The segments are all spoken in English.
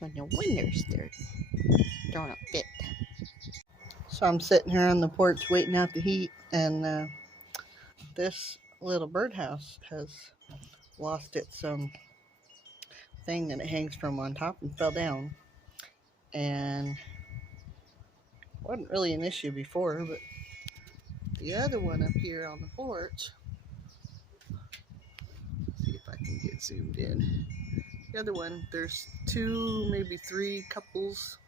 So no wonders they're throwing a fit. So I'm sitting here on the porch waiting out the heat, and this little birdhouse has lost its thing that it hangs from on top and fell down. And wasn't really an issue before, but the other one up here on the porch, see if I can get zoomed in. The other one, there's 2, maybe 3 couples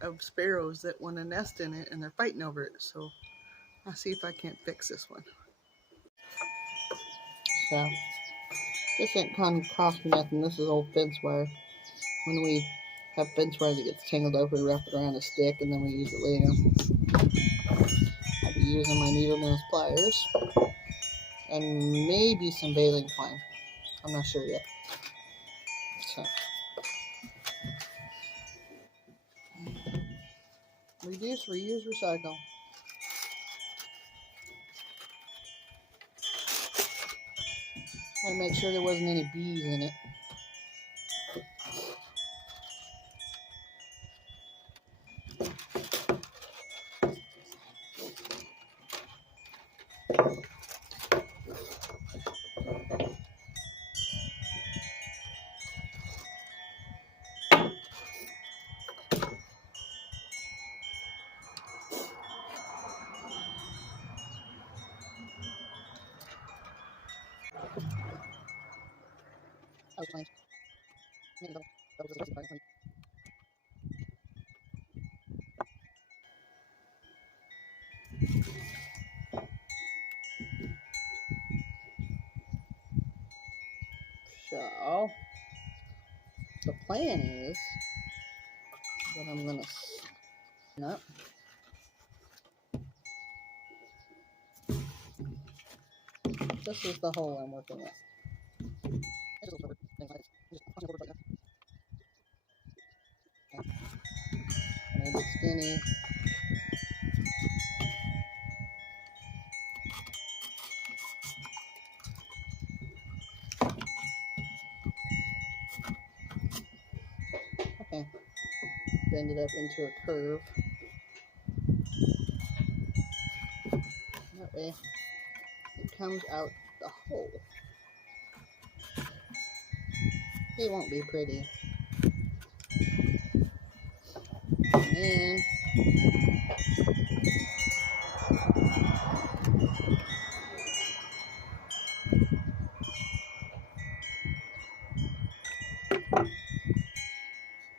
of sparrows that want to nest in it, and they're fighting over it. So I'll see if I can't fix this one. So this ain't gonna cost me nothing. This is old fence wire. When we have fence wire that gets tangled up, we wrap it around a stick and then we use it later. I'll be using my needle nose pliers and maybe some baling twine. I'm not sure yet. So reduce, reuse, recycle. I make sure there wasn't any bees in it. I was fine. So the plan is that I'm gonna snap. This is the hole I'm working with. Made it skinny. Okay. Bend it up into a curve. That way it comes out the hole. It won't be pretty. And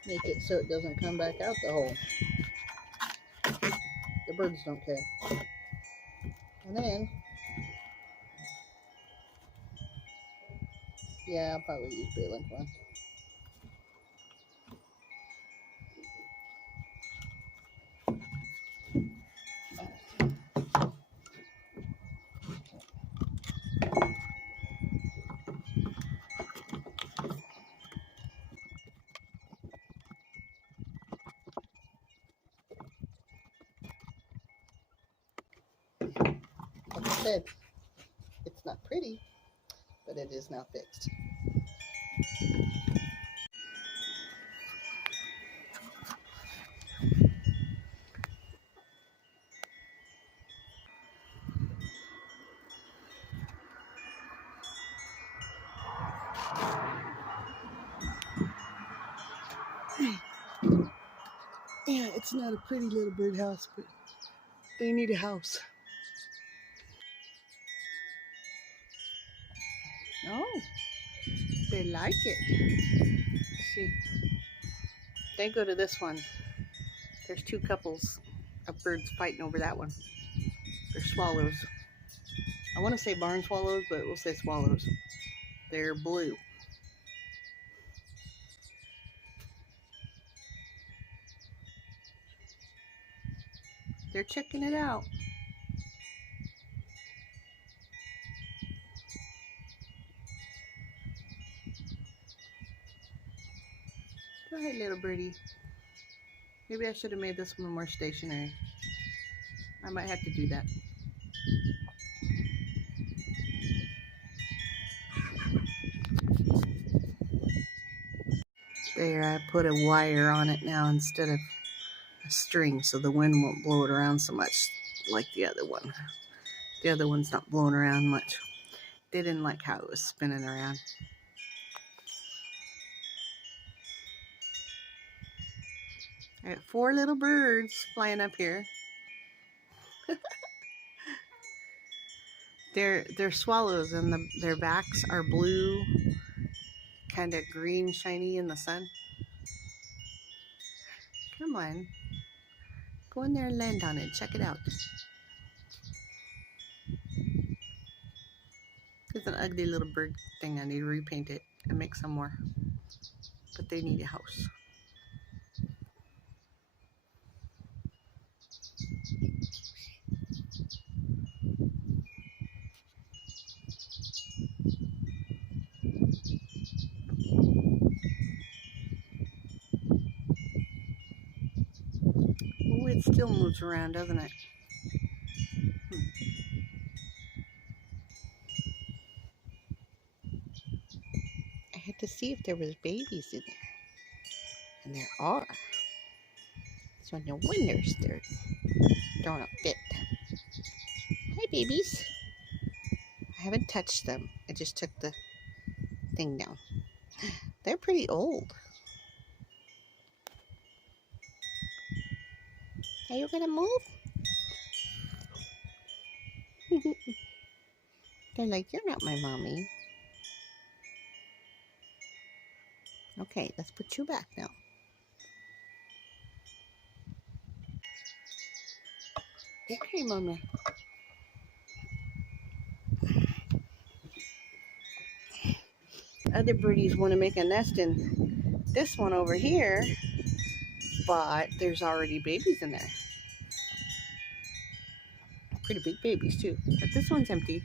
make it so it doesn't come back out the hole. The birds don't care. And then, yeah, I'll probably use baling twine. Like I said, it's not pretty, but it is now fixed. Yeah, it's not a pretty little birdhouse, but they need a house. Oh, they like it. See, they go to this one. There's 2 couples of birds fighting over that one. They're swallows. I want to say barn swallows, but we'll say swallows. They're blue. They're checking it out. Go ahead, little birdie. Maybe I should have made this one more stationary. I might have to do that. There, I put a wire on it now instead of a string so the wind won't blow it around so much like the other one. The other one's not blowing around much. They didn't like how it was spinning around. I got 4 little birds flying up here. They're swallows, and their backs are blue, kind of green, shiny in the sun. Come on. Go in there and land on it. Check it out. It's an ugly little bird thing. I need to repaint it and make some more. But they need a house. Oh, it still moves around, doesn't it? I had to see if there was babies in there. And there are. So no wonder they're throwing a fit. Hi, babies. I haven't touched them. I just took the thing down. They're pretty old. Are you gonna move? They're like, you're not my mommy. Okay, let's put you back now. Okay, mommy. Other birdies want to make a nest in this one over here, but there's already babies in there. Pretty big babies too, but this one's empty.